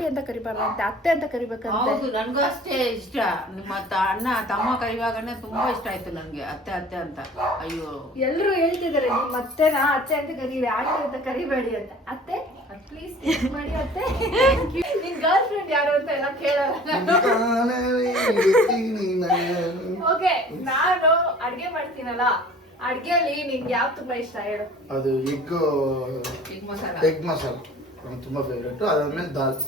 Aunty ಅಂತ ಕರಿಬಾರ್ದಂತೆ, ಅತ್ತೆ ಅಂತ ಕರಿಬೇಕಂತೆ. ಹೌದು, ನನ್ಗೂ ಅಷ್ಟೇ ಇಷ್ಟ. ನಿಮ್ಮ ಅಣ್ಣ ತಮ್ಮ ಕರಿವಾಗನೇ ತುಂಬಾ ಇಷ್ಟ ಆಯ್ತು ನನ್ಗೆ, ಅತ್ತೆ ಅತ್ತೆ ಅಂತ. ಅಯ್ಯೋ, ಎಲ್ರು ಹೇಳ್ತಿದಾರೆ ನಿಮ್ಮ ಅತ್ತೆನಾ ಅತ್ತೆ ಅಂತ ಕರೀರಿ, ಆಂಟಿ ಅಂತ ಕರಿಬೇಡಿ ಅಂತ. ಅತ್ತೆ ಪ್ಲೀಸ್ ಮಾಡಿ ಅತ್ತೆ. ನಿನ್ ಗರ್ಲ್ ಫ್ರೆಂಡ್ ಯಾರು ಅಂತ ಎಲ್ಲ ಕೇಳಲ್ಲ. ಓಕೆ, ನಾನು ಅಡ್ಗೆ ಮಾಡ್ತೀನಲ್ಲ, ಅಡ್ಗೆಯಲ್ಲಿ ನಿನ್ಗೆ ಯಾವ್ದು ತುಂಬಾ ಇಷ್ಟ ಹೇಳು? ಅದು ಎಗ್ ಮಸಾಲ. ನಂಗೆ ತುಂಬಾ ಫೇವ್ರೇಟ್. ಅದಾದ್ಮೇಲೆ ದಾಲ್.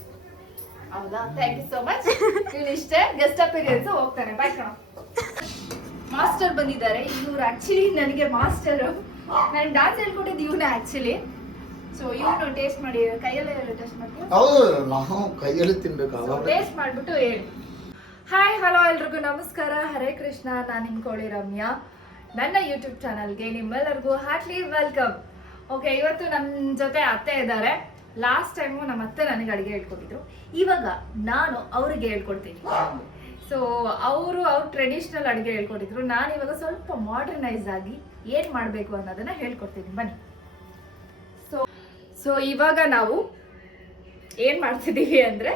ಹೌದಾ, ಥ್ಯಾಂಕ್ ಯು ಸೋ ಮಚ್. ಇವ್ನು ಇಷ್ಟೇ ಗೆಸ್ಟ್ ಅಪಿಯರೆನ್ಸ್, ಹೋಗ್ತಾನೆ, ಬಾಯ್ ಕಣ. ಮಾಸ್ಟರ್ ಬಂದಿದ್ದಾರೆ ಇವ್ರು. ಆಕ್ಚುಲಿ ನನಗೆ ಮಾಸ್ಟರ್, ನಾನು ಡಾನ್ಸ್ ಹೇಳ್ಕೊಟ್ಟಿದ್ದು ಇವನೇ ಆಕ್ಚುಲಿ. ಸೊ ಇವನು ಟೇಸ್ಟ್ ಮಾಡಿ, ಕೈಯಲ್ಲೇ ಟೇಸ್ಟ್ ಮಾಡ್ತೀವಿ. ಹೌದು, ನಾವು ಕೈಯಲ್ಲಿ ತಿನ್ಬೇಕು. ಟೇಸ್ಟ್ ಮಾಡ್ಬಿಟ್ಟು ಹೇಳಿ. ಹಾಯ್ ಹಲೋ ಎಲ್ರಿಗೂ ನಮಸ್ಕಾರ, ಹರೇ ಕೃಷ್ಣ. ನಾನು ನಿಮ್ಮ ಕೋಳಿ ರಮ್ಯಾ. ನನ್ನ ಯೂಟ್ಯೂಬ್ ಚಾನಲ್ಗೆ ನಿಮ್ಮೆಲ್ಲರಿಗೂ ಹಾರ್ಟ್ಲಿ ವೆಲ್ಕಮ್. ಓಕೆ, ಇವತ್ತು ನಮ್ಮ ಜೊತೆ ಅತ್ತೆ ಇದ್ದಾರೆ. ಲಾಸ್ಟ್ ಟೈಮು ನಮ್ಮ ಅತ್ತೆ ನನಗೆ ಅಡುಗೆ ಹೇಳ್ಕೊಟ್ಟಿದ್ರು, ಇವಾಗ ನಾನು ಅವ್ರಿಗೆ ಹೇಳ್ಕೊಡ್ತೀನಿ. ಸೊ ಅವ್ರು ಟ್ರೆಡಿಷ್ನಲ್ ಅಡುಗೆ ಹೇಳ್ಕೊಟ್ಟಿದ್ರು, ನಾನು ಇವಾಗ ಸ್ವಲ್ಪ ಮಾಡರ್ನೈಸ್ ಆಗಿ ಏನು ಮಾಡಬೇಕು ಅನ್ನೋದನ್ನ ಹೇಳ್ಕೊಡ್ತೀನಿ, ಬನ್ನಿ. ಸೊ ಇವಾಗ ನಾವು ಏನು ಮಾಡ್ತಿದ್ದೀವಿ ಅಂದರೆ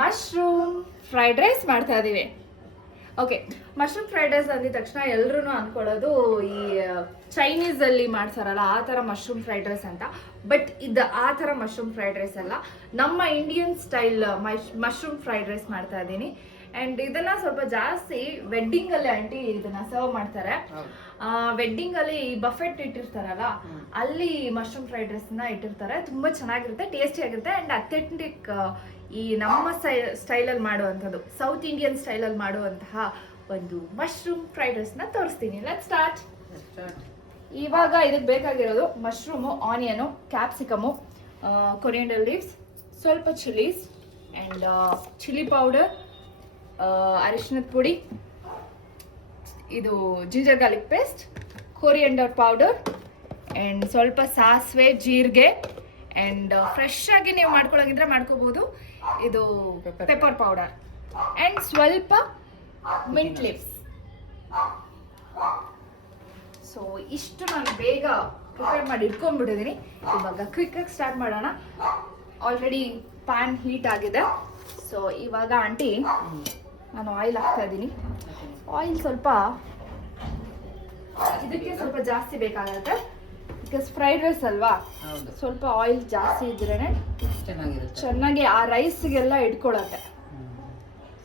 ಮಶ್ರೂಮ್ ಫ್ರೈಡ್ ರೈಸ್ ಮಾಡ್ತಾ ಇದ್ದೀವಿ. ಓಕೆ, ಮಶ್ರೂಮ್ ಫ್ರೈಡ್ ರೈಸ್ ಅಂದಿದ ತಕ್ಷಣ ಎಲ್ಲರೂ ಅನ್ಕೊಳ್ಳೋದು ಈ ಚೈನೀಸಲ್ಲಿ ಮಾಡ್ತಾರಲ್ಲ ಆ ಥರ ಮಶ್ರೂಮ್ ಫ್ರೈಡ್ ರೈಸ್ ಅಂತ. ಬಟ್ ಇದು ಆ ಥರ ಮಶ್ರೂಮ್ ಫ್ರೈಡ್ ರೈಸ್ ಅಲ್ಲ, ನಮ್ಮ Indian style mushroom fried rice ಮಾಡ್ತಾ ಇದ್ದೀನಿ. ಆ್ಯಂಡ್ ಇದನ್ನ ಸ್ವಲ್ಪ ಜಾಸ್ತಿ ವೆಡ್ಡಿಂಗಲ್ಲಿ ಆಂಟಿ ಇದನ್ನ ಸರ್ವ್ ಮಾಡ್ತಾರೆ. ವೆಡ್ಡಿಂಗಲ್ಲಿ ಈ ಬಫೆಟ್ ಇಟ್ಟಿರ್ತಾರಲ್ಲ, ಅಲ್ಲಿ ಮಶ್ರೂಮ್ ಫ್ರೈಡ್ ರೈಸ್ನ ಇಟ್ಟಿರ್ತಾರೆ. ತುಂಬ ಚೆನ್ನಾಗಿರುತ್ತೆ, ಟೇಸ್ಟಿಯಾಗಿರುತ್ತೆ. ಆ್ಯಂಡ್ ಅಥೆಂಟಿಕ್ ಈ ನಮ್ಮ ಸ್ಟೈಲಲ್ಲಿ ಮಾಡುವಂಥದ್ದು, ಸೌತ್ ಇಂಡಿಯನ್ ಸ್ಟೈಲಲ್ಲಿ ಮಾಡುವಂತಹ ಒಂದು ಮಶ್ರೂಮ್ ಫ್ರೈಡ್ ರೈಸ್ನ ತೋರಿಸ್ತೀನಿ. Let's start. ಇವಾಗ ಇದಕ್ಕೆ ಬೇಕಾಗಿರೋದು mushroom, onion, capsicum, coriander leaves, ಸ್ವಲ್ಪ ಚಿಲ್ಲೀಸ್ ಆ್ಯಂಡ್ ಚಿಲ್ಲಿ ಪೌಡರ್, ಅರಿಶಿನದ ಪುಡಿ, ಇದು ginger garlic paste, coriander powder and ಸ್ವಲ್ಪ ಸಾಸಿವೆ, ಜೀರಿಗೆ ಆ್ಯಂಡ್ ಫ್ರೆಶ್ ಆಗಿ ನೀವು ಮಾಡ್ಕೊಳ್ಳೋಂಗಿದ್ರೆ ಮಾಡ್ಕೋಬೋದು, ಇದು ಪೆಪ್ಪರ್ ಪೌಡರ್ ಆ್ಯಂಡ್ ಸ್ವಲ್ಪ ಮಿಂಟ್ ಲೀವ್ಸ್. ಸೊ ಇಷ್ಟು ನಾನು ಬೇಗ ಪ್ರಿಪೇರ್ ಮಾಡಿ ಇಟ್ಕೊಂಡ್ಬಿಟ್ಟಿದ್ದೀನಿ. ಇವಾಗ ಕ್ವಿಕ್ಕಾಗಿ ಸ್ಟಾರ್ಟ್ ಮಾಡೋಣ. ಆಲ್ರೆಡಿ ಪ್ಯಾನ್ ಹೀಟ್ ಆಗಿದೆ. ಸೊ ಇವಾಗ ಆಂಟಿ ನಾನು ಆಯಿಲ್ ಹಾಕ್ತಾ ಇದ್ದೀನಿ. ಆಯಿಲ್ ಸ್ವಲ್ಪ ಇದಕ್ಕೆ ಸ್ವಲ್ಪ ಜಾಸ್ತಿ ಬೇಕಾಗುತ್ತೆ, ಬಿಕಾಸ್ ಫ್ರೈಡ್ ರೈಸ್ ಅಲ್ವಾ. ಸ್ವಲ್ಪ ಆಯಿಲ್ ಜಾಸ್ತಿ ಇದ್ರೇ ಚೆನ್ನಾಗಿ ಆ ರೈಸ್ಗೆಲ್ಲ ಇಟ್ಕೊಳ್ಳುತ್ತೆ.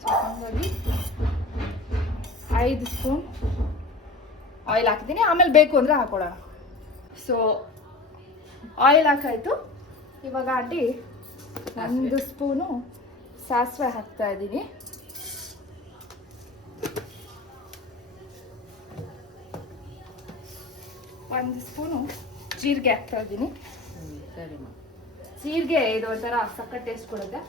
ಸೊ ಹಾಗಾಗಿ 5 ಸ್ಪೂನ್ ಆಯಿಲ್ ಹಾಕಿದ್ದೀನಿ, ಆಮೇಲೆ ಬೇಕು ಅಂದರೆ ಹಾಕೊಳ್ಳೋಣ. ಸೊ ಆಯಿಲ್ ಹಾಕಾಯ್ತು. ಇವಾಗ ಆಂಟಿ 1 ಸ್ಪೂನು ಸಾಸಿವೆ ಹಾಕ್ತಾ ಇದ್ದೀನಿ. ಒಂದು ಸ್ಪೂನು ಜೀರಿಗೆ ಹಾಕ್ತಾ ಇದ್ದೀನಿ. ಜೀರಿಗೆ ಇದು ಒಂಥರ ಸಖತ್ ಟೇಸ್ಟ್ ಕೊಡುತ್ತೆ.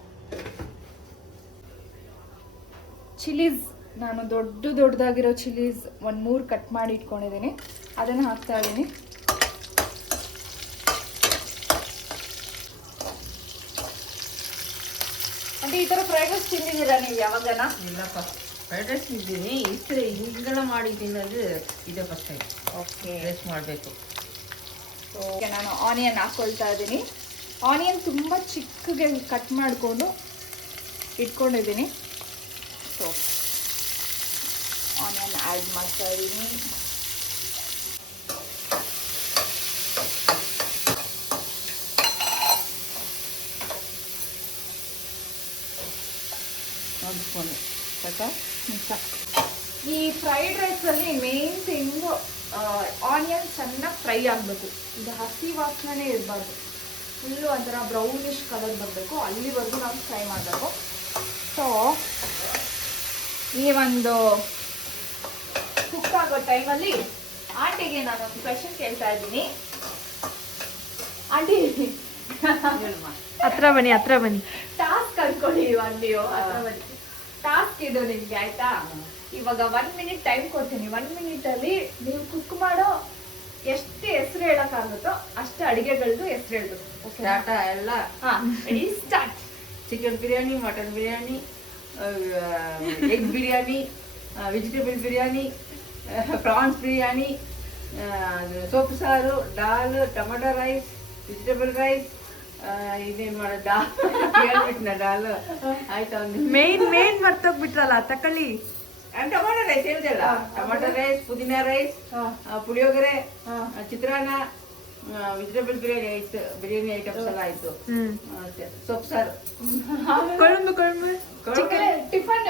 ಚಿಲ್ಲೀಸ್, ನಾನು ದೊಡ್ಡದಾಗಿರೋ ಚಿಲ್ಲೀಸ್ 1-3 ಕಟ್ ಮಾಡಿ ಇಟ್ಕೊಂಡಿದ್ದೀನಿ, ಅದನ್ನು ಹಾಕ್ತಾ ಇದ್ದೀನಿ. అంటే ಈ ಥರ ಫ್ರೈಡ್ ರೈಸ್ ತಿಂದಿದ್ದೀರಾ ನೀವು ಯಾವಾಗನ? ಇಲ್ಲಪ್ಪ, ಫ್ರೈಡ್ ರೈಸ್ ತಿಂತೀನಿ, ಹಿಂಗೆಲ್ಲ ಮಾಡಿ ತಿನ್ನೋದು ಇದೇ ಫಸ್ಟ್ ಟೈಮ್. ಓಕೆ, ಟೇಸ್ಟ್ ಮಾಡಬೇಕು. ಸೊ ನಾನು ಆನಿಯನ್ ಹಾಕ್ಕೊಳ್ತಾ ಇದ್ದೀನಿ. ಆನಿಯನ್ ತುಂಬ ಚಿಕ್ಕಗೆ ಕಟ್ ಮಾಡಿಕೊಂಡು ಇಟ್ಕೊಂಡಿದ್ದೀನಿ. ಸೊ ಆನಿಯನ್ ಆ್ಯಡ್ ಮಾಡ್ತಾ ಇದ್ದೀನಿ. ಈ ಫ್ರೈಡ್ ರೈಸಲ್ಲಿ ಮೇನ್ ಥಿಂಗು ಆನಿಯನ್ ಚೆನ್ನಾಗಿ ಫ್ರೈ ಆಗಬೇಕು. ಇದು ಹಸಿ ವಾಸನೆ ಇರಬಾರ್ದು, ಫುಲ್ಲು ಒಂಥರ ಬ್ರೌನಿಶ್ ಕಲರ್ ಬರಬೇಕು, ಅಲ್ಲಿವರೆಗೂ ನಾವು ಫ್ರೈ ಮಾಡಬೇಕು. ಸೊ ಈ ಒಂದು ಕುಕ್ ಆಗೋ ಟೈಮಲ್ಲಿ ಆಂಟಿಗೆ ನಾನು ಒಂದು ಕ್ವೆಶನ್ ಕೇಳ್ತಾ ಇದ್ದೀನಿ. ಆಂಟಿ ಹತ್ರ ಬನ್ನಿ. ಟಾಸ್ಕ್ ಅನ್ಕೊಳ್ಳಿ, ನೀವು ಹತ್ರ ಬನ್ನಿ. ಟಾಸ್ಕ್ ಇದು ನಿಮ್ಗೆ, ಆಯ್ತಾ? ಇವಾಗ 1 ಮಿನಿಟ್ ಟೈಮ್ ಕೊಡ್ತೀನಿ. 1 ಮಿನಿಟಲ್ಲಿ ನೀವು ಕುಕ್ ಮಾಡೋ ಎಷ್ಟು ಹೆಸರು ಹೇಳೋಕ್ಕಾಗುತ್ತೋ ಅಷ್ಟು ಅಡುಗೆಗಳದ್ದು ಹೆಸರು ಹೇಳ್ಬೇಕು. ಸ್ಟಾರ್ಟ್ ಎಲ್ಲ? Ready, start. Chicken biryani, mutton biryani, egg biryani, vegetable biryani, prawns biryani, ಸೊಪ್ಪು ಸಾರು, ದಾಲ್, ಟೊಮೆಟೊ ರೈಸ್, ವೆಜಿಟೇಬಲ್ ರೈಸ್, ಇದೇನ್ ಮಾಡೋದ ಹೇಳ್ಬಿಟ್ನ ಡಾಲ್ ಆಯ್ತಾ ಒಂದು ಮೇನ್ ಮರ್ತೋಗ್ಬಿಟ್ರಲ್ಲ ತಕೊಳ್ಳಿ. ಟೊಮಾಟೊ ರೈಸ್ ಹೇಳ್ದಲ್ಲ, ಟೊಮಾಟೊ ರೈಸ್, ಪುದೀನ ರೈಸ್, ಪುಳಿಯೋಗರೆ, ಚಿತ್ರಾನ್ನ, ವೆಜಿಟೇಬಲ್ ಬಿರಿಯಾನಿ ಐಟಮ್ಸ್ ಎಲ್ಲ ಆಯ್ತು. ಸೊಪ್ಪು ಸಾರು, ಟಿಫನ್,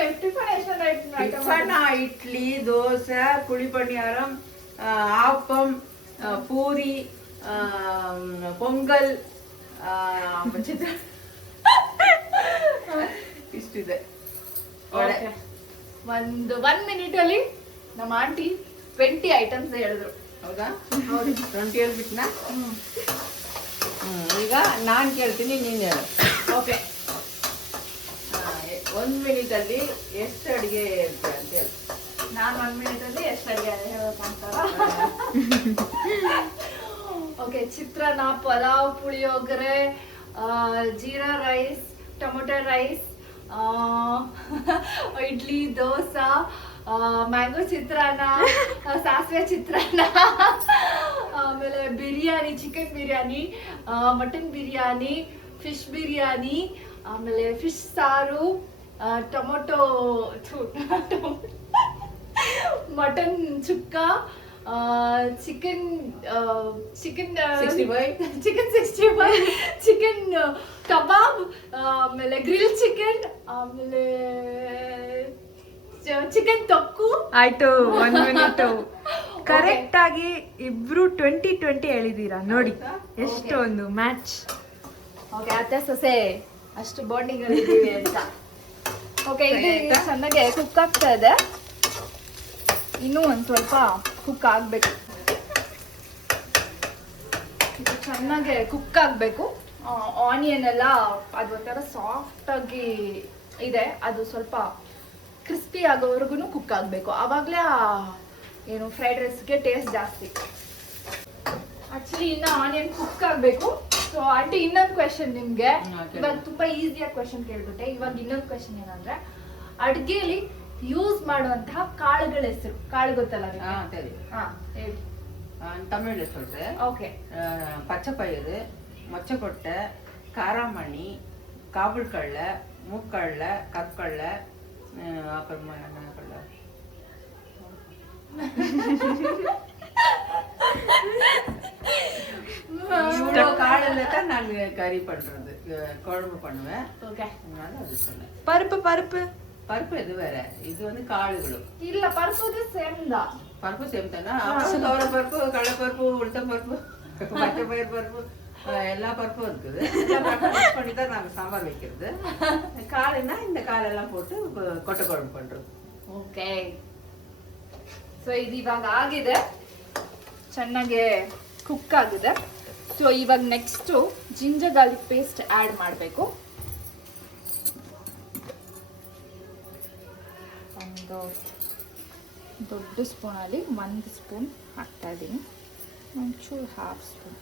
ಇಡ್ಲಿ, ದೋಸೆ, ಕುಳಿ ಪಣಿಯಾರಂ, ಆಪಂ, ಪೂರಿ, ಪೊಂಗಲ್, ಚಿತ್ರ ಇಷ್ಟಿದೆ. ಒಂದು 1 minute ಅಲ್ಲಿ ನಮ್ಮ ಆಂಟಿ 20 ಐಟಮ್ಸ್ ಹೇಳಿದ್ರು. ಹೌದಾ? 20 ಹೇಳ್ಬಿಟ್ನಾ? ಈಗ ನಾನು ಕೇಳ್ತೀನಿ, ನೀನು ಹೇಳು. ಓಕೆ, 1 minute ಅಲ್ಲಿ ಎಷ್ಟು ಅಡಿಗೆ ಇರುತ್ತೆ ಅಂತ ಹೇಳಿ. ನಾನು 1 minute ಅಲ್ಲಿ ಎಷ್ಟು ಅಡಿಗೆ ಹೇಳ್ಬೇಕಂತಾರ? Okay, chitranna, pulao, puliyogare, jeera rice, tomato rice, idli, dosa, mango chitranna, ಸಾಸಿವೆ ಚಿತ್ರಾನ್ನ, ಆಮೇಲೆ biryani, chicken biryani, mutton biryani, fish biryani, ಆಮೇಲೆ ಫಿಶ್ ಸಾರು, tomato mutton sukka, chicken 65, chicken kebab, ಆಮೇಲೆ ಗ್ರಿಲ್ ಚಿಕನ್, ಆಮೇಲೆ ಚಿಕನ್ ತೊಕ್ಕು. ಆಯ್ತು, 1 minute. ಕರೆಕ್ಟ್ ಆಗಿ ಇಬ್ರು 20 ಹೇಳಿದೀರಾ ನೋಡಿ, ಎಷ್ಟು ಒಂದು ಮ್ಯಾಚ್. ಓಕೆ, ಅತ್ತೆ ಸೊಸೆ ಅಷ್ಟು ಬಾಂಡಿಂಗ್ ಇದ್ದೀವಿ ಅಂತ. ಓಕೆ, ಇದು ಚೆನ್ನಾಗೆ ಕುಕ್ ಆಗ್ತಾ ಇದೆ. ಇನ್ನೂ ಒಂದು ಸ್ವಲ್ಪ ಕುಕ್ ಆಗಬೇಕು. ಇದು ಚೆನ್ನಾಗೆ ಕುಕ್ ಆಗಬೇಕು. ಆನಿಯನ್ ಎಲ್ಲ ಅದು ಒಂಥರ ಸಾಫ್ಟಾಗಿ ಇದೆ, ಅದು ಸ್ವಲ್ಪ ಕ್ರಿಸ್ಪಿ ಆಗೋವರೆಗೂ ಕುಕ್ ಆಗಬೇಕು. ಆವಾಗಲೇ ಏನು ಫ್ರೈಡ್ ರೈಸ್ಗೆ ಟೇಸ್ಟ್ ಜಾಸ್ತಿ. ಆಕ್ಚುಲಿ ಇನ್ನು ಆನಿಯನ್ ಕುಕ್ ಆಗಬೇಕು. ಸೊ ಆಂಟಿ, ಇನ್ನೊಂದು ಕ್ವೆಶನ್ ನಿಮ್ಗೆ. ಇವಾಗ ತುಂಬಾ ಈಸಿಯಾಗಿ ಕ್ವೆಶನ್ ಕೇಳ್ಬಿಟ್ಟೆ. ಇವಾಗ ಇನ್ನೊಂದು ಕ್ವೆಶನ್ ಏನಂದ್ರೆ, ಅಡ್ಗೆಲಿ ಯೂಸ್ ಮಾಡುವಂತಹ ಕಾಳುಗಳ ಹೆಸರು. ಕಾಳು ಗೊತ್ತಲ್ಲ ನಿಮ್ಗೆ? ಹೇಳಿ. தமிழ்ல சொல்றேன். ஓகே. பச்சை பயிறு, மொச்சக்கொட்டை, காராமணி, காபுல் கடலை, மூக்கடலை, கற்கடலை, அப்புறமா என்ன கடலை, இவ்வளோ காலையில தான் நான் கறி பண்றது, குழம்பு பண்ணுவேன். அதனால அது சொன்னேன். பருப்பு இது வேற, இது வந்து காಳುಗಳು. ಇಲ್ಲ, ಪರ್ಪು ಸೇಮ್ ದಾ. பருப்பு சேம் தானே. துவர பருப்பு, கடலைப்பருப்பு, உளுத்தம் பருப்பு, பச்சை பயிர் பருப்பு, எல்லா பருப்பும் இருக்குது. எல்லா பருப்பும் மிக்ஸ் பண்ணி தான் நாங்கள் சாம்பார் வைக்கிறது. காலைன்னா இந்த காலெல்லாம் போட்டு கொட்டை குழம்பு பண்றது. ಓಕೆ, ಸೊ ಇದು ಇವಾಗ ಆಗಿದೆ, ಚೆನ್ನಾಗಿ ಕುಕ್ ಆಗಿದೆ. ಸೊ ಇವಾಗ next ginger garlic paste add ಮಾಡಬೇಕು. ಒಂದು ದೊಡ್ಡ ಸ್ಪೂನಲ್ಲಿ 1 ಸ್ಪೂನ್ ಹಾಕ್ತಾ ಇದ್ದೀನಿ, ಒಂಚೂರು 1/2 ಸ್ಪೂನ್.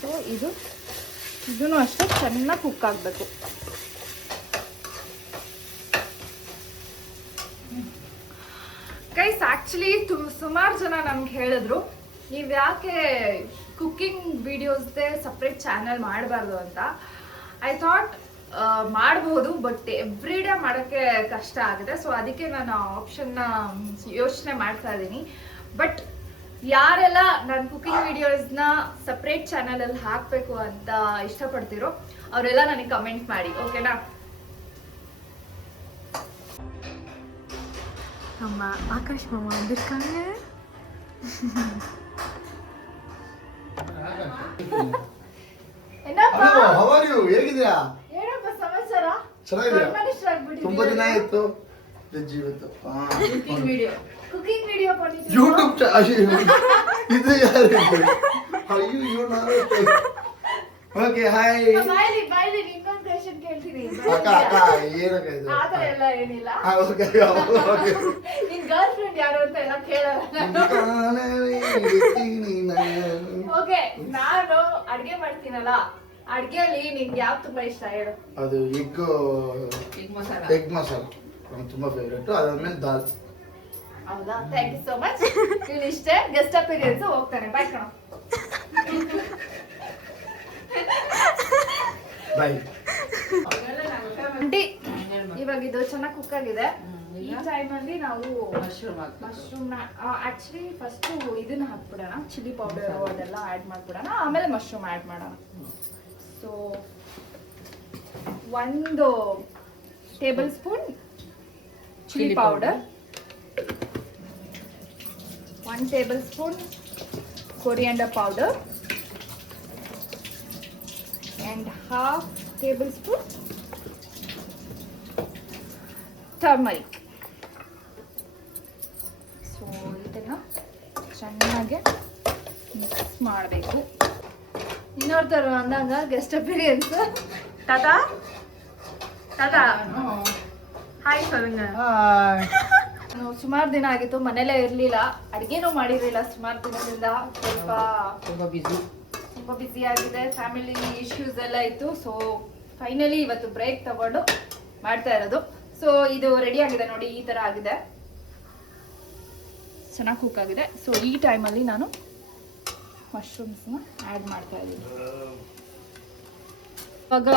ಸೊ ಇದೂ ಅಷ್ಟೇ ಚೆನ್ನಾಗಿ ಕುಕ್ ಆಗಬೇಕು. ಗೈಸ್, ಆ್ಯಕ್ಚುಲಿ ಸುಮಾರು ಜನ ನಮ್ಗೆ ಹೇಳಿದ್ರು, ನೀವು ಯಾಕೆ ಕುಕ್ಕಿಂಗ್ ವಿಡಿಯೋಸ್ದೇ ಸಪ್ರೇಟ್ ಚಾನಲ್ ಮಾಡಬಾರ್ದು ಅಂತ. ಐ ಥಾಟ್ ಮಾಡ್ಬೋದು, ಬಟ್ ಎವ್ರಿ ಡೇ ಮಾಡೋಕ್ಕೆ ಕಷ್ಟ ಆಗಿದೆ. ಸೊ ಅದಕ್ಕೆ ನಾನು ಆಪ್ಷನ್ನ ಯೋಚನೆ ಮಾಡ್ತಾ ಇದ್ದೀನಿ. ಬಟ್ ಯಾರೆಲ್ಲ ನನ್ನ ಕುಕ್ಕಿಂಗ್ ವಿಡಿಯೋಸ್ನ ಸಪ್ರೇಟ್ ಚಾನಲಲ್ಲಿ ಹಾಕಬೇಕು ಅಂತ ಇಷ್ಟಪಡ್ತೀರೋ ಅವರೆಲ್ಲ ನನಗೆ ಕಮೆಂಟ್ ಮಾಡಿ, ಓಕೆನಾ? ಅಮ್ಮ ಆಕಾಶ್ ಮಾಮ வந்திருக்காங்க. ಏನಪ್ಪ, ಹೌ ಆರ್ ಯು? ಹೇಗಿದ್ದೀರಾ? ಏನಪ್ಪ ಸಮಾಚಾರ? ಚೆನ್ನಾಗಿದ್ದೀರಾ? ಗಮನಿಸ್ರಾಗ್ಬಿಟ್ಟಿದ್ದೀರಾ? ತುಂಬಾ ದಿನ ಆಯ್ತು ಜೀವಿತ. குக்கிங் வீடியோ பண்ணிட்டு ಯೂಟ್ಯೂಬ್ ಇದು ಯಾರು? ಅಯ್ಯೋ ಇವ್ರು. ಓಕೆ, ಹಾಯ್ ಬಾಯ್ಲಿ ಇನ್ನೊಂದು ಕ್ವೆಶ್ಚನ್ ಕೇಳ್ತೀನಿ. ಅಕ್ಕ ಏನಕ್ಕ ಇದು? ಆ ಥರ ಎಲ್ಲ ಏನಿಲ್ಲ. ಓಕೆ, ನಿನ್ ಗರ್ಲ್ ಫ್ರೆಂಡ್ ಯಾರು ಅಂತ ಎಲ್ಲ ಕೇಳಲ್ಲ. ಓಕೆ, ನಾನು ಅಡ್ಗೆ ಮಾಡ್ತೀನಲ್ಲ, ಅಡ್ಗೆಯಲ್ಲಿ ನಿನ್ಗೆ ಯಾವ್ದು ತುಂಬಾ ಇಷ್ಟ ಹೇಳು? ಅದು ಎಗ್ ಮಸಾಲ. ಮಸಾಲ ನಂಗೆ ತುಂಬಾ ಫೇವ್ರೇಟ್. ಅದಾದ್ಮೇಲೆ ದಾಲ್. ಹೌದಾ, ಥ್ಯಾಂಕ್ ಯು ಸೋ ಮಚ್. ನೀನು ಇಷ್ಟೇ ಗೆಸ್ಟ್ ಅಪಿರಿಯನ್ಸ್ ಹೋಗ್ತಾನೆ. ಬಾಯ್ ಕಣ. ಬೈ. ಆಂಟಿ, ಇವಾಗ ಇದು ಚೆನ್ನಾಗಿ ಕುಕ್ ಆಗಿದೆ. ಈ ಟೈಮಲ್ಲಿ ನಾವು ಮಶ್ರೂಮ್ ಆಕ್ಚುಲಿ ಫಸ್ಟ್ ಇದನ್ನ ಹಾಕ್ಬಿಡೋಣ, ಚಿಲ್ಲಿ ಪೌಡರ್ ಅದೆಲ್ಲ ಆ್ಯಡ್ ಮಾಡ್ಬಿಡೋಣ, ಆಮೇಲೆ ಮಶ್ರೂಮ್ ಆ್ಯಡ್ ಮಾಡೋಣ. So 1 table spoon chilli powder, 1 table spoon coriander powder and half tablespoon turmeric. So ಇದನ್ನ ಚೆನ್ನಾಗಿ ಮಿಕ್ಸ್ ಮಾಡಬೇಕು. ಇನ್ನೋರ್ತಾರೆ ಅಂದಾಗ ಗೆಸ್ಟ್ ಅಪಿರಿಯನ್ಸ್. ತಾತಾ ತಾತಾ ಹಾಯ್ ಸೊಲ್லுங்க. ನಾನು ಸುಮಾರು ದಿನ ಆಗಿತ್ತು, ಮನೇಲೇ ಇರಲಿಲ್ಲ, ಅಡುಗೆನೂ ಮಾಡಿರಲಿಲ್ಲ ಸುಮಾರು ದಿನದಿಂದ. ತುಂಬಾ ಬಿಸಿ. ತುಂಬ ಬ್ಯುಸಿ ಆಗಿದೆ, ಫ್ಯಾಮಿಲಿ ಇಶ್ಯೂಸ್ ಎಲ್ಲ ಇತ್ತು. ಸೊ ಫೈನಲಿ ಇವತ್ತು ಬ್ರೇಕ್ ತಗೊಂಡು ಮಾಡ್ತಾ ಇರೋದು. ಸೊ ಇದು ರೆಡಿ ಆಗಿದೆ ನೋಡಿ, ಈ ಥರ ಆಗಿದೆ, ಚೆನ್ನಾಗಿ ಕುಕ್ ಆಗಿದೆ. ಸೊ ಈ ಟೈಮಲ್ಲಿ ನಾನು ಮಶ್ರೂಮ್ಸ್ನ ಆ್ಯಡ್ ಮಾಡ್ತಾ ಇದ್ದೀನಿ. ಇವಾಗ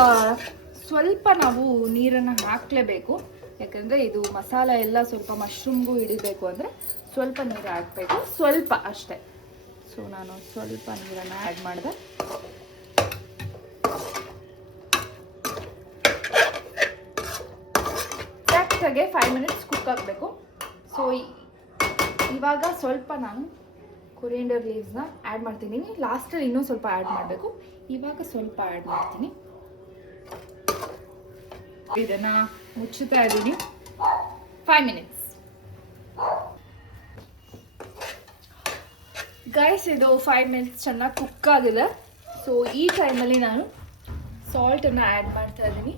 ಸ್ವಲ್ಪ ನಾವು ನೀರನ್ನು ಹಾಕಲೇಬೇಕು, ಯಾಕಂದರೆ ಇದು ಮಸಾಲೆ ಎಲ್ಲ ಸ್ವಲ್ಪ ಮಶ್ರೂಮ್ಗೂ ಹಿಡಿಬೇಕು ಅಂದರೆ ಸ್ವಲ್ಪ ನೀರು ಹಾಕಬೇಕು, ಸ್ವಲ್ಪ ಅಷ್ಟೇ. ಸೊ ನಾನು ಸ್ವಲ್ಪ ನೀರನ್ನು ಆ್ಯಡ್ ಮಾಡಿದೆ. ಕರೆಕ್ಟಾಗಿ 5 ಮಿನಿಟ್ಸ್ ಕುಕ್ ಆಗಬೇಕು. ಸೊ ಇವಾಗ ಸ್ವಲ್ಪ ನಾನು ಕೊರಿಯಾಂಡರ್ ಲೀವ್ಸ್ನ ಆ್ಯಡ್ ಮಾಡ್ತಿದ್ದೀನಿ. ಲಾಸ್ಟಲ್ಲಿ ಇನ್ನೂ ಸ್ವಲ್ಪ ಆ್ಯಡ್ ಮಾಡಬೇಕು, ಇವಾಗ ಸ್ವಲ್ಪ ಆ್ಯಡ್ ಮಾಡ್ತೀನಿ. ಇದನ್ನು ಮುಚ್ಚುತ್ತಾ ಇದ್ದೀನಿ 5 ಮಿನಿಟ್ಸ್. ಗೈಸ್, ಇದು 5 ಮಿನಿಟ್ಸ್ ಚೆನ್ನಾಗಿ ಕುಕ್ ಆಗಿದೆ. ಸೊ ಈ ಟೈಮಲ್ಲಿ ನಾನು ಸಾಲ್ಟನ್ನು ಆ್ಯಡ್ ಮಾಡ್ತಾ ಇದ್ದೀನಿ.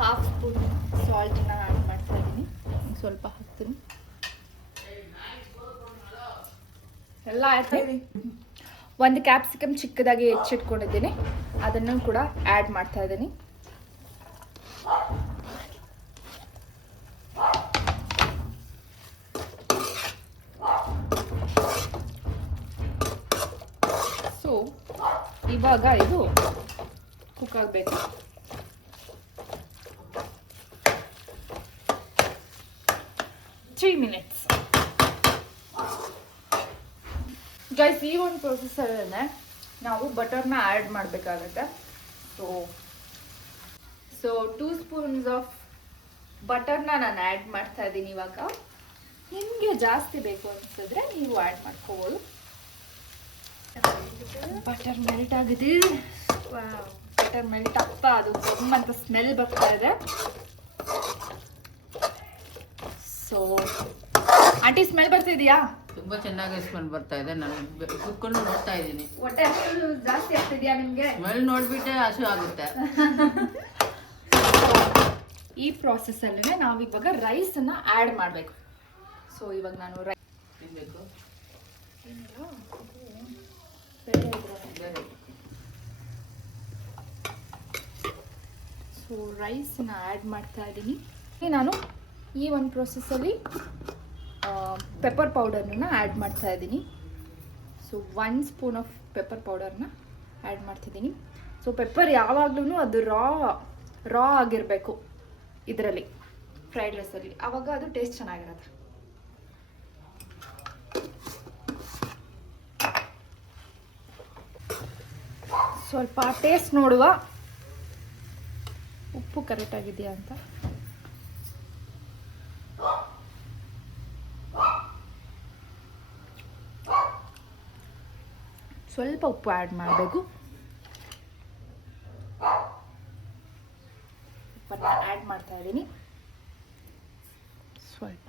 1/2 ಸ್ಪೂನ್ ಸಾಲ್ಟನ್ನು ಆ್ಯಡ್ ಮಾಡ್ತಾ ಇದ್ದೀನಿ. ಸ್ವಲ್ಪ ಹಾಕ್ತೀನಿ, ಎಲ್ಲ ಆಯ್ತಾ. 1 ಕ್ಯಾಪ್ಸಿಕಮ್ ಚಿಕ್ಕದಾಗಿ ಹೆಚ್ಚಿಟ್ಕೊಂಡಿದ್ದೀನಿ, ಅದನ್ನು ಕೂಡ ಆ್ಯಡ್ ಮಾಡ್ತಾ ಇದ್ದೀನಿ. ಸೊ ಇವಾಗ ಇದು ಕುಕ್ ಆಗಬೇಕು. ಮಿನಿಟ್ಸ್. ಗೈಸ್, ಈ ಒಂದು ಪ್ರೊಸೆಸರಲ್ಲೇ ನಾವು ಬಟರ್ನ ಆ್ಯಡ್ ಮಾಡಬೇಕಾಗತ್ತೆ. ಸೊ 2 ಸ್ಪೂನ್ಸ್ ಆಫ್ ಬಟರ್ನ ನಾನು ಆ್ಯಡ್ ಮಾಡ್ತಾ ಇದ್ದೀನಿ. ಇವಾಗ ನಿಮಗೆ ಜಾಸ್ತಿ ಬೇಕು ಅನಿಸಿದ್ರೆ ನೀವು ಆ್ಯಡ್ ಮಾಡ್ಕೋಬೋದು. ಬಟರ್ ಮೆಲ್ಟ್ ಆಗಿದೆ. ಬಟರ್ ಮೆಲ್ಟ್ ಆಗ್ತಾ ಅದು ತುಂಬಂತ ಸ್ಮೆಲ್ ಬರ್ತಾ ಇದೆ. ಸೊ ಆಂಟಿ, ಸ್ಮೆಲ್ ಬರ್ತಿದೆಯಾ? ತುಂಬಾ ಚೆನ್ನಾಗಿ ಸ್ಮೆಲ್ ಬರ್ತಾ ಇದೆ. ನಾನು ಕುತ್ಕೊಂಡು ನೋಡ್ತಾ ಇದ್ದೀನಿ. ಹೊಟ್ಟೆ ಹಸಿವು ಜಾಸ್ತಿ ಆಗ್ತಿದ್ಯಾ ನಿಮಗೆ? ಸ್ಮೆಲ್ ನೋಡ್ಬಿಟ್ಟೆ ಹಸು ಆಗುತ್ತೆ. ಈ ಪ್ರಾಸೆಸ್ಸಲ್ಲೇ ನಾವು ಇವಾಗ ರೈಸನ್ನು ಆ್ಯಡ್ ಮಾಡಬೇಕು. ಸೊ ಇವಾಗ ನಾನು ತಿನ್ಬೇಕು. ಸೊ ರೈಸನ್ನ ಆ್ಯಡ್ ಮಾಡ್ತಾ ಇದ್ದೀನಿ. ನಾನು ಈ ಒಂದು ಪ್ರೊಸೆಸ್ಸಲ್ಲಿ ಪೆಪ್ಪರ್ ಪೌಡರ್ನ ಆ್ಯಡ್ ಮಾಡ್ತಾ ಇದ್ದೀನಿ. ಸೊ 1 ಸ್ಪೂನ್ ಆಫ್ ಪೆಪ್ಪರ್ ಪೌಡರ್ನ ಆ್ಯಡ್ ಮಾಡ್ತಿದ್ದೀನಿ. ಸೊ ಪೆಪ್ಪರ್ ಯಾವಾಗ್ಲೂ ಅದು ರಾ ಆಗಿರಬೇಕು ಇದರಲ್ಲಿ, ಫ್ರೈಡ್ ರೈಸಲ್ಲಿ, ಆವಾಗ ಅದು ಟೇಸ್ಟ್ ಚೆನ್ನಾಗಿರುತ್ತೆ. ಸ್ವಲ್ಪ ಟೇಸ್ಟ್ ನೋಡುವ, ಉಪ್ಪು ಕರೆಕ್ಟಾಗಿದೆಯಾ ಅಂತ. ಸ್ವಲ್ಪ ಉಪ್ಪು ಆ್ಯಡ್ ಮಾಡಬೇಕು. ಉಪ್ಪನ್ನು ಆ್ಯಡ್ ಮಾಡ್ತಾ ಇದ್ದೀನಿ ಸ್ವಲ್ಪ.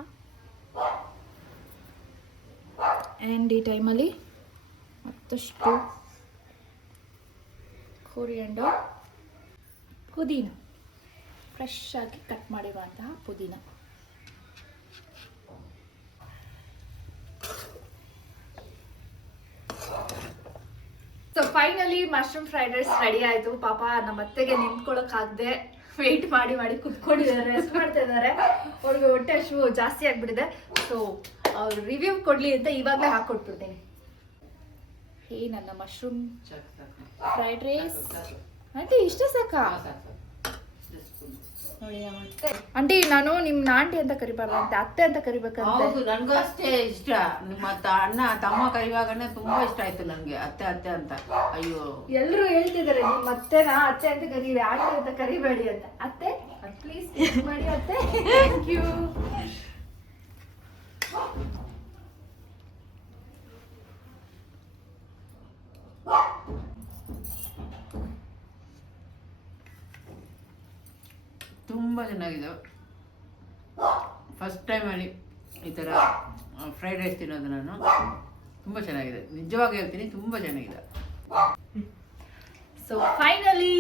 ಆ್ಯಂಡ್ ಈ ಟೈಮಲ್ಲಿ ಮತ್ತಷ್ಟು ಕೊರಿಯಾಂಡರ್, ಪುದೀನ, ಫ್ರೆಶ್ ಆಗಿ ಕಟ್ ಮಾಡಿರುವಂತಹ ಪುದೀನ. So finally mushroom fried rice ready ಆಯಿತು. ಪಾಪ ನಮ್ಮ ಅತ್ತೆಗೆ ನಿಂತ್ಕೊಳ್ಳೋಕ್ಕಾಗದೆ ವೆಯ್ಟ್ ಮಾಡಿ ಮಾಡಿ ಕುತ್ಕೊಂಡಿದ್ದಾರೆ, ರೆಸ್ಟ್ ಮಾಡ್ತಾ ಇದ್ದಾರೆ. ಅವ್ರಿಗೆ ಹೊಟ್ಟೆ ಹಸಿವು ಜಾಸ್ತಿ ಆಗ್ಬಿಟ್ಟಿದೆ. ಸೊ ಅವ್ರು ರಿವ್ಯೂ ಕೊಡ್ಲಿ ಅಂತ ಇವಾಗಲೇ ಹಾಕೊಟ್ಬಿಡ್ತೀನಿ. ಹೇ ನನ್ನ ಮಶ್ರೂಮ್ ಫ್ರೈಡ್ ರೈಸ್ ಆಂಟಿ ಇಷ್ಟ ಸಾಕಾ? ನೋಡಿ ಆಂಟಿ, ನಾನು ನಿಮ್ನ ಆಂಟಿ ಅಂತ ಕರಿಬಾರ್ದಂತೆ, ಅತ್ತೆ ಅಂತ ಕರಿಬೇಕಂತೆ. ಹೌದು, ನನ್ಗೂ ಅಷ್ಟೇ ಇಷ್ಟ. ನಿಮ್ಮ ಅಣ್ಣ ತಮ್ಮ ಕರಿವಾಗನೇ ತುಂಬಾ ಇಷ್ಟ ಆಯ್ತು ನನ್ಗೆ, ಅತ್ತೆ ಅತ್ತೆ ಅಂತ. ಅಯ್ಯೋ, ಎಲ್ರು ಹೇಳ್ತಿದ್ದಾರೆ ನಿಮ್ಮ ಅತ್ತೆನ ಅತ್ತೆ ಅಂತ ಕರೀರಿ, ಆಂಟಿ ಅಂತ ಕರಿಬೇಡಿ ಅಂತ. ಅತ್ತೆ ಪ್ಲೀಸ್ ಮಾಡಿ ಅತ್ತೆ. Thank you. ತುಂಬ ಚೆನ್ನಾಗಿದೆ. ಫಸ್ಟ್ ಟೈಮಲ್ಲಿ ಈ ಥರ ಫ್ರೈಡ್ ರೈಸ್ ತಿನ್ನೋದು ನಾನು. ತುಂಬ ಚೆನ್ನಾಗಿದೆ, ನಿಜವಾಗಿ ಹೇಳ್ತೀನಿ, ತುಂಬ ಚೆನ್ನಾಗಿದೆ. So finally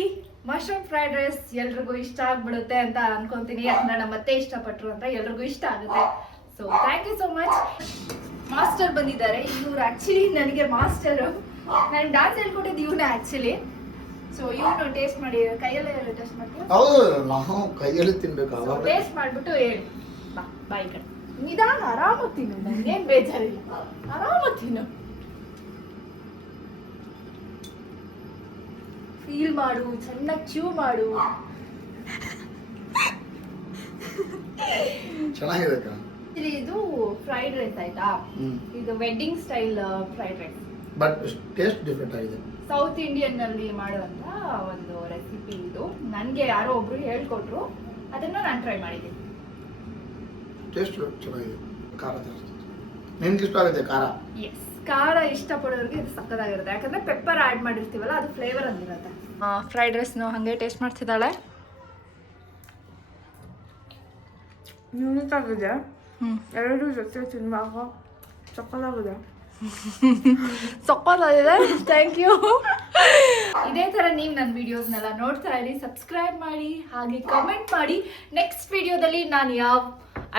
mushroom fried rice ಎಲ್ರಿಗೂ ಇಷ್ಟ ಆಗ್ಬಿಡುತ್ತೆ ಅಂತ ಅನ್ಕೊಂತೀನಿ. ಯಾಕಂದ್ರೆ ನಮ್ಮ ಅತ್ತೆ ಇಷ್ಟಪಟ್ರು ಅಂತ ಎಲ್ರಿಗೂ ಇಷ್ಟ ಆಗುತ್ತೆ. So thank you so much. Master ಬಂದಿದ್ದಾರೆ. ಇವ್ರು ಆ್ಯಕ್ಚುಲಿ ನನಗೆ ಮಾಸ್ಟರು. ನಾನು ಡ್ಯಾನ್ಸ್ ಹೇಳ್ಕೊಟ್ಟಿದ್ದು ಇವನೇ ಆ್ಯಕ್ಚುಲಿ. ಸೊ ಇವನು ಟೇಸ್ಟ್ ಮಾಡಿ, ಕೈಯಲ್ಲೇ ಟೇಸ್ಟ್ ಮಾಡ್ತೀವಿ. ಹೌದು, ನಾವು ಕೈಯಲ್ಲಿ ತಿನ್ಬೇಕು. ಅವಾಗ ಟೇಸ್ಟ್ ಮಾಡ್ಬಿಟ್ಟು ಹೇಳಿ. ಬಾಯಿ ಕಡೆ ನಿಧಾನ ಆರಾಮಾಗಿ ತಿನ್ನು, ನನಗೇನು ಬೇಜಾರಿಲ್ಲ, ಆರಾಮಾಗಿ ತಿನ್ನು. ಫೀಲ್ ಮಾಡು, ಚೆನ್ನಾಗಿ ಚ್ಯೂ ಮಾಡು. ಚೆನ್ನಾಗಿದೆ ಅಕ್ಕ. ಇದು ಫ್ರೈಡ್ ರೈಸ್ ಆಯ್ತಾ? ಇದು wedding style fried rice, but taste different ಆಗಿದೆ. ಸೌತ್ ಇಂಡಿಯನ್ ನಲ್ಲಿ ಮಾಡುವಂತ ಒಂದು ರೆಸಿಪಿ ಇದು. ನನಗೆ ಯಾರೋ ಒಬ್ರು ಹೇಳ್ಕೊಟ್ರು, ಅದನ್ನ ನಾನು ಟ್ರೈ ಮಾಡಿದ್ದೀನಿ. ಟೇಸ್ಟ್ ಚೆನ್ನಾಗಿದೆ. ಖಾರ ಜಾಸ್ತಿ. ನಿನ್ಗೆ ಇಷ್ಟ ಆಗುತ್ತೆ ಖಾರ? ಎಸ್, ಖಾರ ಇಷ್ಟಪಡೋರಿಗೆ ಇದು ಸಕ್ಕದಾಗಿರುತ್ತೆ. ಯಾಕಂದ್ರೆ ಪೆಪ್ಪರ್ ಆ್ಯಡ್ ಮಾಡಿರ್ತೀವಲ್ಲ, ಅದು ಫ್ಲೇವರ್ ಅಂದಿರುತ್ತೆ. ಫ್ರೈಡ್ ರೈಸ್ನು ಹಾಗೆ ಟೇಸ್ಟ್ ಮಾಡ್ತಿದ್ದಾಳೆ. ನುಣುತ್ತಾಗಿದೆ. ಎರಡು ಜೊತೆ ತಿನ್ನುವಾಗ ಸಕ್ಕತ್ತಾಗಿದೆ. ಸೊಕ್ಕೋದಾಗಿದೆ. Thank you. ಇದೇ ಥರ ನೀವು ನನ್ನ ವಿಡಿಯೋಸ್ನೆಲ್ಲ ನೋಡ್ತಾ ಇರಿ, ಸಬ್ಸ್ಕ್ರೈಬ್ ಮಾಡಿ, ಹಾಗೆ ಕಮೆಂಟ್ ಮಾಡಿ ನೆಕ್ಸ್ಟ್ ವಿಡಿಯೋದಲ್ಲಿ ನಾನು ಯಾವ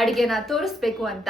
ಅಡುಗೆನ ತೋರಿಸ್ಬೇಕು ಅಂತ.